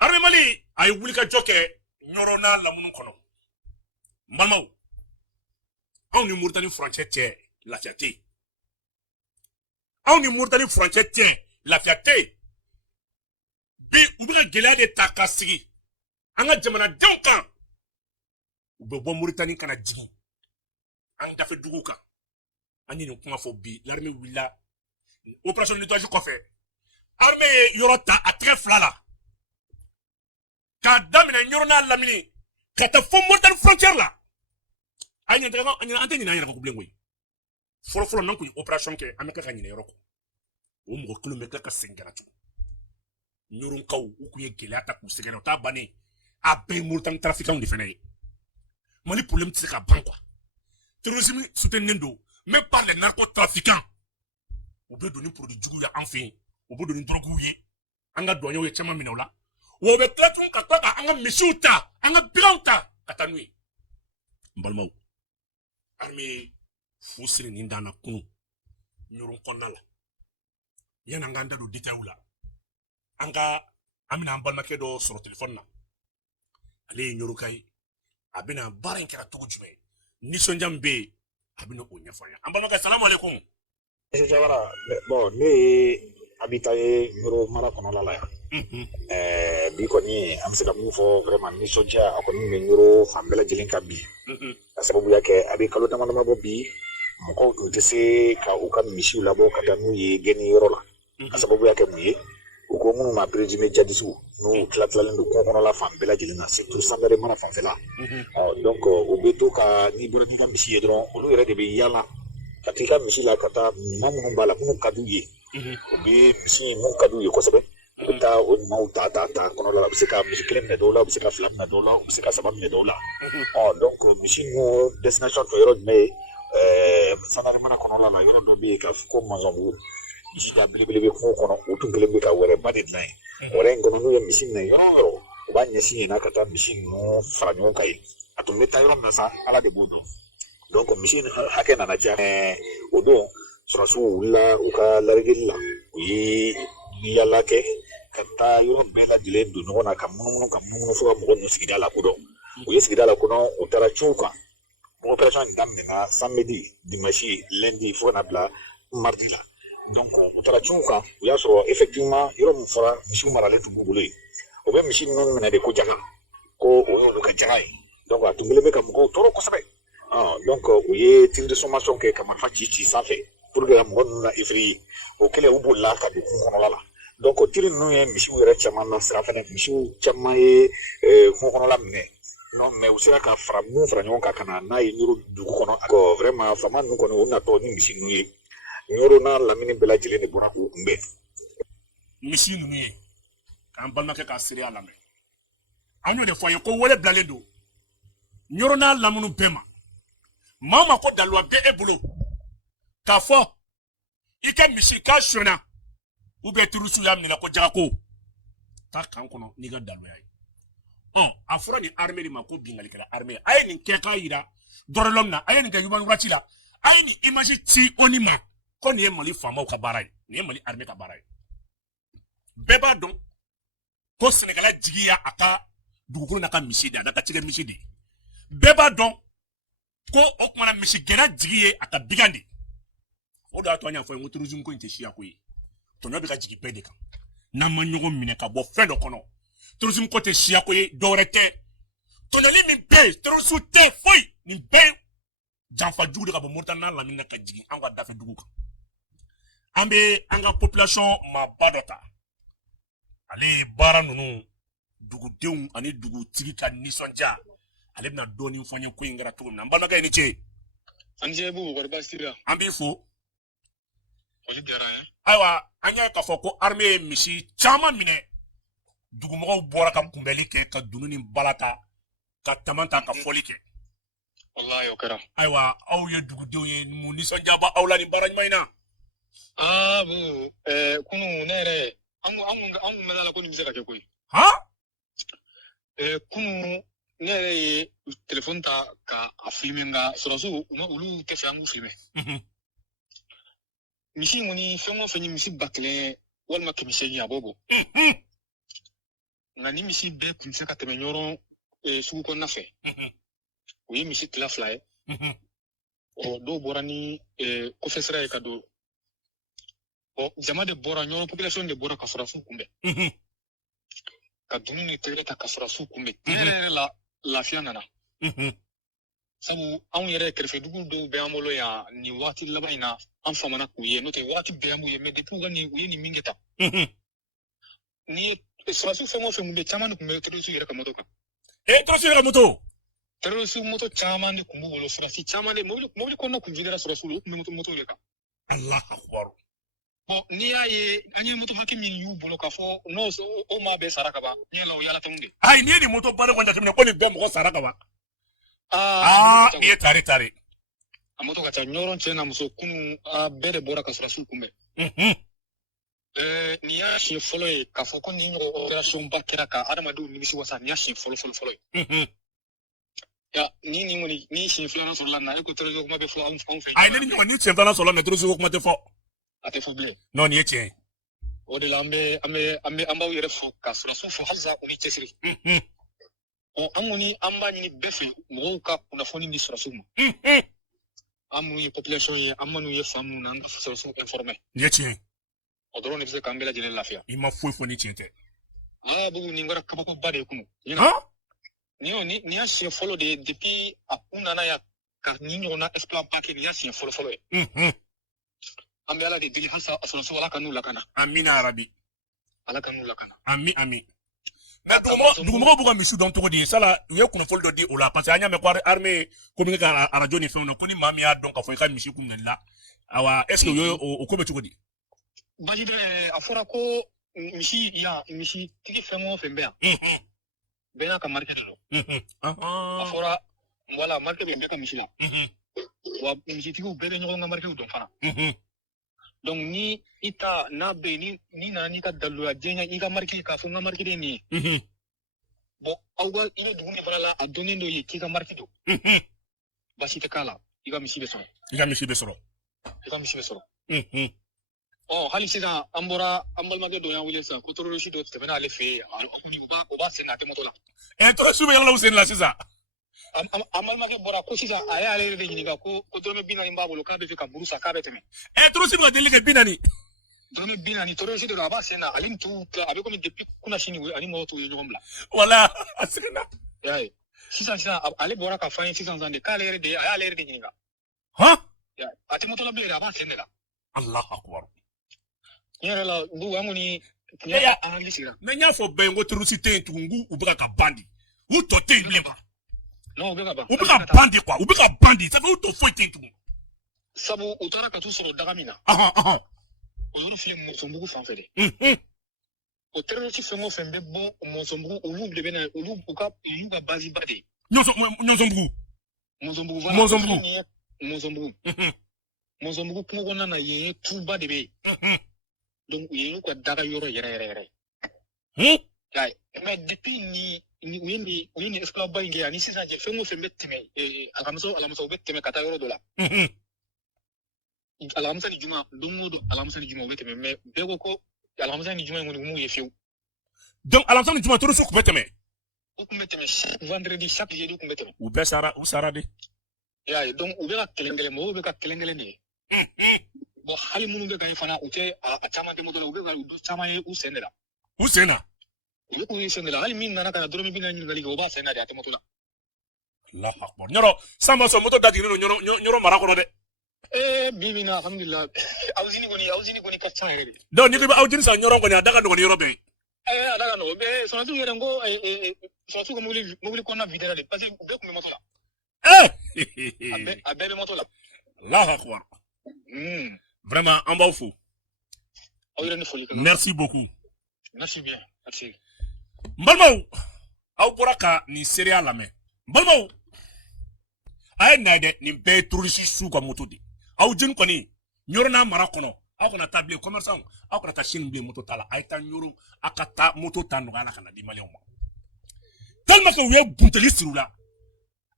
Armée Mali ay wuli ka joke ñorona lamunu kono mbalmaw on ni Mauritanie frontière tie la fierté on ni Mauritanie frontière tie la fierté bi ubiga gela de takasigi anga jamana jonkan ube bo Mauritanie kana jigi an dafe dugu kan ani ni kuma fo bi l'armée willa opération nettoyage ko fait armée yorota a très flala ka damina ñorona lamini ka ta fo Mauritanie frontière la ay ñanta ko ani anteni na yara ko blengoy folo nan ko opération ke ameka ka ñine yoroko o mo kilomètre ka sengara tu ñorun kaw u ku ye gele ta ku segena ta bani a be Mauritanie trafiquant de fene mali problème c'est ka ban quoi terrorisme soutenendo mais par les narcotrafiquants ou be donner produit jugu ya enfin ou be donner drogue yi anga doño ye chama minawla wo be tratun ka toka anga misuta anga bilauta katanui mbalmaw armée fusiri ni ndana kunu ñorun konnala yana nganda do detail anga amina ambalma ke do sur téléphone na ale ñoru kay abina barin kera to jume ni so njambe abina o nyafanya ambalma kay assalamu alaikum jawara bon ne habitaye ñoro mara kono la ya bi ko ni am se kam fo vraiment ni soja akoni me ñoro fambela jilin kabi sababu yake abi kalo dama dama bo bi mko to tese ka uka misi labo kata nu ye geni yoro la sababu yake mu ye uko mu ma président jadisu no tlatla ndo ko kono la fambela jilin na surtout sambere mara fambela donc obeto ka ni boro ni ka misi ye dron olu yere de be yala katika misi la kata mamu mbala mu kadu ye obi misi mu kadu ye ko sebe ta o mau ta kono la bisika misi kelen ne dola bisika flam na dola bisika sabam ne dola donc misi no destination to yoro me sanare mana kono la yoro do be ka ko mazambu misi da bilibili ko kono utu bilibili ka wore bade nai wore ngono no misi ne yoro ba nyesi na kata misi no franyo kai atumbe ta yoro na sa ala de bodo donc misi hake na ja odo surasu wula uka largilla yi yalla ke kata yoro bela dile du no na kamunu fo mo no sigida la kudo o ye sigida la kuno o tara chuka mo operation damne na samedi dimanche lundi fo na bla mardi la donc o tara chuka o ya so effectivement yoro mo fora mishi marale tu bubule o be mishi non mena de ko jaga ko o no ka jaga donc a tungele be kam ko toro ko sabe donc o ye tin de sommation ke kam fa ci sa fait pour que mo na ifri o kele ubu la ka du kono la donc tiri nu ye misi wɛrɛ caman na sira fɛnɛ misiw caman ye kungo kɔnɔla minɛ non mais u sera ka fara ɲɔgɔn kan ka na n'a ye ɲoro dugu kɔnɔ vraiment faama ninnu kɔni o natɔ ni misi ninnu ye ɲoro n'a lamini bɛɛ lajɛlen de bɔra k'u kunbɛn misi ninnu ye k'an balimakɛ ka seereya lamɛn an y'o de fɔ an ye ko wele bilalen don ɲoro n'a lamini bɛɛ ma maa ma ko daluwa bɛ e bolo k'a fɔ i ka misi k'a sonyɛna ou bien turusu ya mina ko jagako ta kan kono ni ga daluya yi a fura ni armée di ma ko bingali kala armée ay ni ke ka yira dorolom na ay ni ga yuban wati la ay ni image ti onima ko ni mali fama ka baray ni mali armée ka baray beba don ko sénégalais jigiya aka dugukulu na ka misi da ka tige misi de beba don ko o kuma na misi gena jigiye aka bigandi o da to anya fo en turuzu ko inte shia ko yi tonya bi ka jigi bɛɛ de kan n'an ma ɲɔgɔn minɛ ka bɔ fɛn dɔ kɔnɔ tourisme ko tɛ siyako ye dɔwɛrɛ tɛ tɔɲɔli min bɛ yen tourisme tɛ foyi nin bɛɛ janfa jugu de ka bɔ Mauritanie n'a lamini na ka jigin an ka dafɛ dugu kan an bɛ an ka population maaba dɔ ta ale ye baara ninnu dugudenw ani dugutigi ka nisɔndiya ale bɛna dɔɔnin fɔ n ye ko in kɛra cogo min na n balimakɛ i ni ce an jɛ b'u kɔrɔ baasi la an b'i fo foli diyara n ye ayiwa an y'a k'a fɔ ko armée ye misi caman minɛ dugumɔgɔw bɔra ka kunbɛli kɛ ka dunu ni bala ta ka tama ta ka fɔli kɛ wallahi o kɛra ayiwa aw ye dugudenw ye mun nisɔndiya b'a aw la nin baara ɲuman in na bon kunu ne yɛrɛ an kun bɛ la ko nin bɛ se ka kɛ koyi kunu ne yɛrɛ ye telefɔni ta ka a filmer nka sɔrɔsiw olu tɛ fɛ an k'u filmer misi kɔni fɛn o fɛn ye misi 1000 walima 800 a b'o bɔ nga ni misi bɛɛ kun tɛ se ka tɛmɛ ɲɔrɔn sugu kɔnɔna fɛ o ye misi tila 2 ye dɔw bɔra ni kɔfɛ sira ye ka don jama de bɔra ɲɔrɔn population de bɔra ka sɔrɔsiw kunbɛn ka dumuni ni tɛgɛ ta ka sɔrɔsiw kunbɛn tiɲɛ yɛrɛ la lafiya nana sabu anw yɛrɛ kɛrɛfɛ dugu dɔw bɛ an bolo yan nin waati laban in na an famana k'u ye n'o tɛ waati bɛɛ an b'u ye mais depuis u ye nin min kɛ tan ni sɔrɔsiw fɛn o fɛn kun bɛ caman de kun bɛ terroriste yɛrɛ ka moto kan terroriste yɛrɛ ka moto terroriste moto caman de kun b'u bolo sɔrɔsi caman de mobili kɔnɔna kun videra sɔrɔsiw u kun bɛ moto de kan Allah akbar bon n'i y'a ye an ye moto hakɛ min y'u bolo k'a fɔ n'o o maa bɛɛ sara ka ban ɲɛ la o yala tɛmɛ de ayi n'i ye nin moto baara kɔni jateminɛ ko nin bɛɛ mɔgɔ sara ka ban i ye tare a moto ka ca ɲɔrɔn cɛ na muso kunun bɛɛ de bɔra ka sɔrɔsiw kunbɛn nin y'a siɲɛ fɔlɔ ye k'a fɔ ko nin ɲɔgɔn opération ba kɛra ka adamadenw nimisi wasa nin y'a siɲɛ fɔlɔ ye ni siɲɛ filanan sɔrɔla na e ko terrorisme kuma bɛ fɔ anw fɛ ayi ne ni ɲɔgɔn ni siɲɛ filanan sɔrɔla mais terrorisme kuma tɛ fɔ a tɛ fɔ bilen non nin ye tiɲɛ ye o de la an b'aw yɛrɛ fo ka sɔrɔsiw fo halisa u ni cɛsiri an kɔni an b'a ɲini bɛɛ fɛ mɔgɔw ka kunnafoni di sɔrɔsiw ma an minnu ye population ye an minnu ye fan minnu na an ka sɔrɔsiw informé nin ye tiɲɛ ye o dɔrɔn de bɛ se k'an bɛɛ lajɛlen lafiya i ma foyi fɔ ni tiɲɛ tɛ bugu nin kɛra kabakoba de ye kunun nin y'a siɲɛ fɔlɔ de ye depuis a kun nana yan ka nin ɲɔgɔnna exploit ba kɛ nin y'a siɲɛ fɔlɔ ye an bɛ ala de deli halisa a sɔrɔsiw ala ka n'u lakana amina arabi ala ka n'u lakana ami mais dugumɔgɔw b'u ka misi dɔn cogo di sala u ye kunnafoni dɔ di o la parce que an y'a mɛn ko armée communiqué ka radio ni fɛnw na ko ni maa min y'a dɔn k'a fɔ i ka misi kun la awa est ce que u ye o ko bɛ cogo di baji dɛ a fɔra ko misi tigi fɛn o fɛn bɛ yan bɛɛ n'a ka marque de don a fɔra voilà marque bɛ bɛɛ ka misi la wa misitigiw bɛɛ bɛ ɲɔgɔn ka marquew dɔn fana donc ni i ta n'a bɛ yen ni nana n'i ka daliluya diɲɛ i ka marque k'a fɔ n ka marque de ye nin ye bon aw ka i bɛ dugu min fana la a donnen dɔ ye k'i ka marque don basi tɛ k'a la i ka misi bɛ sɔrɔ i ka misi bɛ sɔrɔ hali sisan an bɔra an balimakɛ dɔ y'an wele sisan ko terroriste dɔ tɛmɛna ale fɛ yen kɔni u b'a sen na a tɛ moto la terroriste bɛ yɛlɛla u sen la sisan an balimakɛ bɔra ko sisan a y'ale yɛrɛ de ɲininka ko dɔrɔmɛ 40 b'a bolo k'a bɛ fɛ ka buru san k'a bɛ tɛmɛ terroriste bɛ ka deli kɛ 40 dɔrɔmɛ 40 terroriste dɔ a b'a sen na ale ni tuw a bɛ komi depuis kunasini ani mɔgɔw t'u ye ɲɔgɔn bila wala a seginna i y'a ye sisan ale bɔra ka fɔ an ye sisan de k'ale yɛrɛ de a y'ale yɛrɛ de ɲininka a tɛ moto la bilen a b'a sen de la Allahu akbar tiɲɛ yɛrɛ la bugu an kɔni an sigira mais n y'a fɔ bɛɛ ye ko terroriste tɛ yen tugun u bɛ ka bandi u tɔ tɛ yen bilen quoi non u bɛ ka ban u bɛ ka bandi quoi u bɛ ka bandi ça fait u tɔ foyi tɛ yen tugun sabu u taara ka t'u sɔrɔ daga min na o yɔrɔ filɛ mɔnsɔnbugu fan fɛ dɛ o terroriste fɛn o fɛn bɛ bɔ mɔnsɔnbugu olu de bɛ na olu y'u ka base ba de ye Ɲɔnsɔnbugu mɔnsɔnbugu kungo kɔnɔna na yen ye tuba de bɛ yen donc u ye y'u ka daga yɔrɔ yɛrɛ mais depuis u ye nin exploit ba in kɛ ani sisan cɛ fɛn o fɛn bɛ tɛmɛ alamisa u bɛ tɛmɛ ka taa yɔrɔ dɔ la alamisa ni juma don o don alamisa ni juma u bɛ tɛmɛ mais bɛɛ ko ko alamisa ni juma in kɔni u m'u ye fiyewu donc alamisa ni juma terroriste kun bɛ tɛmɛ u kun bɛ tɛmɛ chaque vendredi chaque jeudi u kun bɛ tɛmɛ u bɛɛ sara u sara de i y'a ye donc u bɛ ka kelen mɔgɔw bɛ ka kelen de ye bon hali minnu bɛ ka ye fana u tɛ a caman tɛ moto la u bɛ ka du caman ye u sen de la u sen na u bɛ k'u ye sen de la hali min nana ka na dɔrɔmɛ 40 ɲininkali kɛ o b'a sen na de a tɛ moto la Allahu akbar ɲɔrɔ san b'a sɔrɔ moto dajiginnen don ɲɔrɔ mara kɔnɔ dɛ bi bi in na alhamdulilah awusini kɔni ka ca yɛrɛ de donc n'i ko i bɛ awusini san ɲɔrɔ kɔni a da ka nɔgɔn ni yɔrɔ bɛɛ ye a da ka nɔgɔn mais sɔrɔsiw yɛrɛ n ko sɔrɔsiw ka mobili kɔnɔna videra de parce que u bɛɛ kun bɛ moto la a bɛɛ bɛ moto la Allahu akbar vraiment an b'aw fo aw yɛrɛ ni foli kɛ merci beaucoup merci bien merci n balimaw aw bɔra ka nin seereya lamɛn n balimaw a ye na ye dɛ nin bɛɛ ye terroriste su ka moto de aw jeni kɔni ɲɔrɔ n'a mara kɔnɔ aw kana taa bilen commerçant aw kana taa sini bilen moto t'a la a ye taa ɲɔrɔ a ka taa moto ta nɔgɔya la ka na di maliyɛnw ma tellement que u ye bunteli siri u la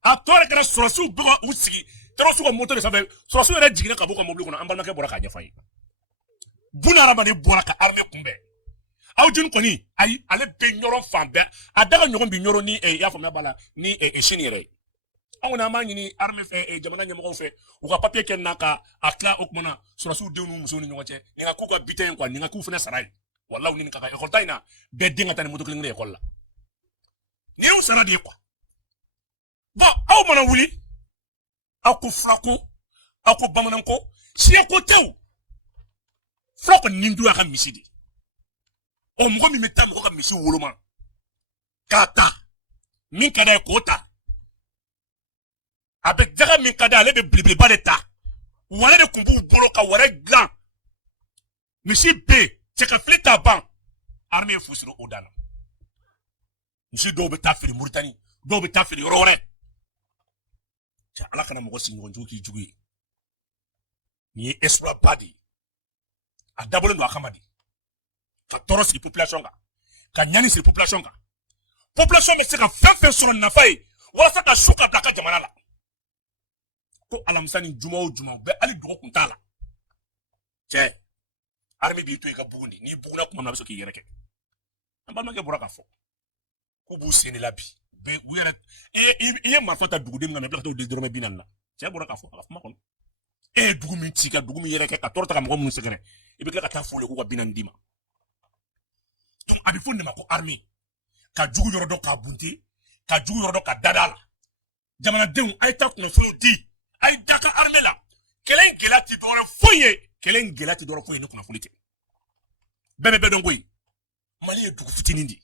a tɔ yɛrɛ kɛra sɔrɔsiw bɛ ka u sigi terroriste ka moto de sanfɛ sɔrɔsiw yɛrɛ jiginna ka bɔ u ka mobili kɔnɔ an balimakɛ bɔra k'a ɲɛfɔ an ye buna hadamaden bɔra ka armée kunbɛn awjun koni ay ale be ñoro fambe adaga ñogon bi ñoro ni ya fama bala ni chine yere awna ma ñini armée fe jamana ñamo fe u ka papier ken naka akla okmana surasu dewnu musoni ñogote ni nga ku ka biten quoi ni nga ku fena saray wallahi ni kaka école tayna be dinga tan moto klingi école la ni u sara di quoi ba aw mana wuli aku flako aku bamananko siya ko tew flako nindu aka misidi o mgo mi meta mgo ka misi woloma kata min kada ko ta avec daga min kada ale be blibli baleta wala de kumbu bolo ka wara glan misi be c'est que fleta ban armée fusiro odana misi do be ta firi Mauritanie do be ta firi rore ja ala kana mgo si ngonju ki jugi ni eswa badi a dabolo no akamadi ka toro si population ka nyani si population me se ka fɛn sur na fay wala sa ka suka blaka jamana la ko alamsani juma be ali dogo kuntala che army bi to ka bugundi ni buguna kuma na so ki yere ke amba ma ke buraka fo ko bu seni labi be were e ma fota dugu dem na me blaka to de dorome binanna che buraka fo ala ma kon dugu min tika dugu min yere ke ka torta ka mo mun segere e be ka ta fo le ko binan dima donc abi fo ne ma ko army ka jugu yoro do ka bunti ka jugu yoro do ka dadala jamana dem ay ta kuno fo di ay daka armée la kelen gelati dore foye ne kuna folite bebe dongoy mali dugu fitini ndi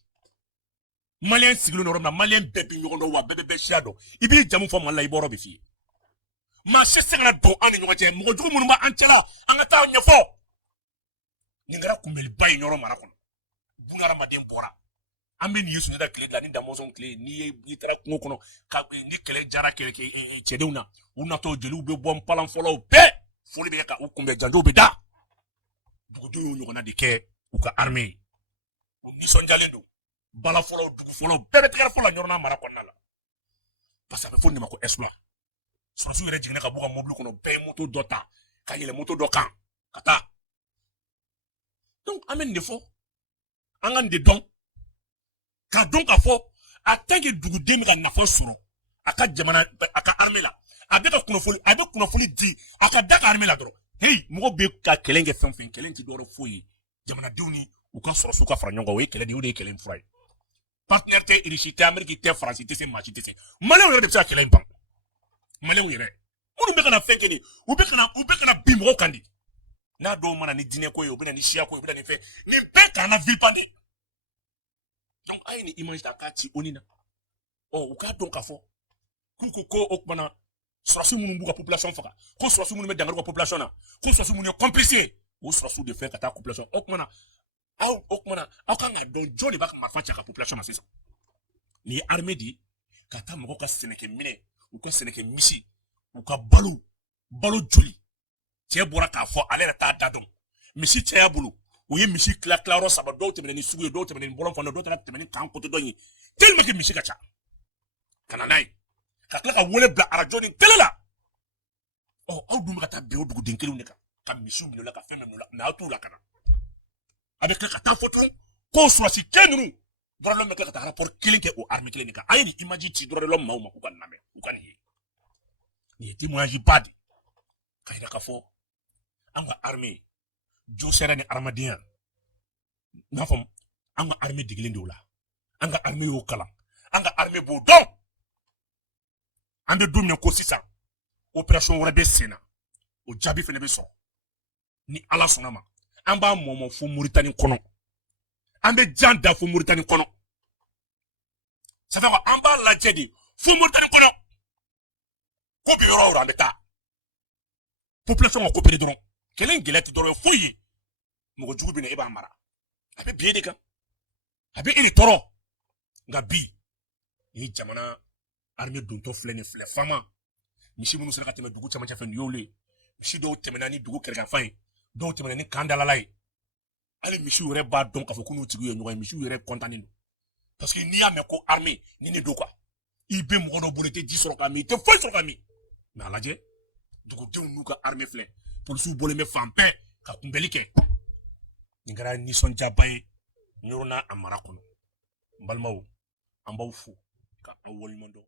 mali sigilo no romna mali bebe nyogondo wa bebe shado ibi jamu fo mala iboro be fi ma sesengana do ani nyogoje mo jugu munu ma ancela anga ta nyefo ngara kumbeli bay nyoro mara kono bunara madem bora ambe ni yesu da kile ni damozon kile ni tara kungo kono ka ni kele jara kele ke chedewna una to jelu be bom palan folo be foli be ka ukumbe janjo be da dugu do yo na de ke u ka armée o ni son jalendo bala folo dugu folo be tigara folo nyorna mara konna la parce que fonni mako exploit so su yere jigna ka buga mobile kono be moto dota ka yele moto dokan kata donc amen defo angan de don ka donc a fo tant que dugu demi ka nafo suru aka jamana aka armée la abe ka kunafoli di aka daka armée la doro hey mo be ka kelenge fenfen kelenti doro foyi jamana dewni u ka soro suka fara nyonga we keledi u de kelen fray partenaire te irishite amerique te france te se machi te se malé on de sa kelen ban malé on yere onu be kana fekeni u be kana bi mo kandi na do mana ni dine ko yo be na ni shia ko yo be na ni fe ni be kana ville pandi donc ay ni image da kati onina o u ka donc afo ko okmana surasu munu buka population faka ko surasu munu me dangaru population na ko surasu munu complice o surasu de faire kata population okmana aw kan ga don joli bak marfa chaka population na sesa ni armée di kata mo ka seneke mine u ka seneke misi u ka balo joli tie bora ka fo ale ta dadum misi tie bulu o ye misi claro saba do te ni sugu do te ni bolon fo do te ni kan ko to do ni tellement que misi ka cha kana nay ka tila ka wole bla arajoni telela aw dum ka ta be dugu denkelu ne ka misu bi la ka femme no la na tu la kana avec ka ta photo ko so si kenunu doro lo me ka ta rapport kilinke o armée klinika ay ni imagine ti doro lo maw ma ku kan name ku kan ni témoignage bad kay da ka fo anga armée jo sera ni armadien na fam anga armée diglende wala anga armée yo kala anga armée bo don ande dum ko sisa opération wala be sena o jabi fene be so ni ala sonama amba momo fo Mauritanie kono ande janda fo Mauritanie kono ça fait amba la jedi fo Mauritanie kono ko bi yoro ande ta population ko pere doron kelen gelati doron foyi mo jugu bi ne e ba mara abe biede kan abe iri toro nga bi ni jamana armée donto flene fle fama misi munu sera teme dugu chama chafen yole misi do temena ni dugu kerga fay do temena ni kandala lay ale misi yore ba don ka fo kunu tigu yo misi yore contanindo parce que ni ame ko armée ni ne do quoi ibe mo do bolete di soro kami te fo soro kami na laje dugu de nuka armée fle pour su bolé me fampe ka kumbelike ngara ni son jabaye ɲɔrɔ n'a a mara kɔnɔ n balimaw an b'aw fo ka an waleɲuman dɔn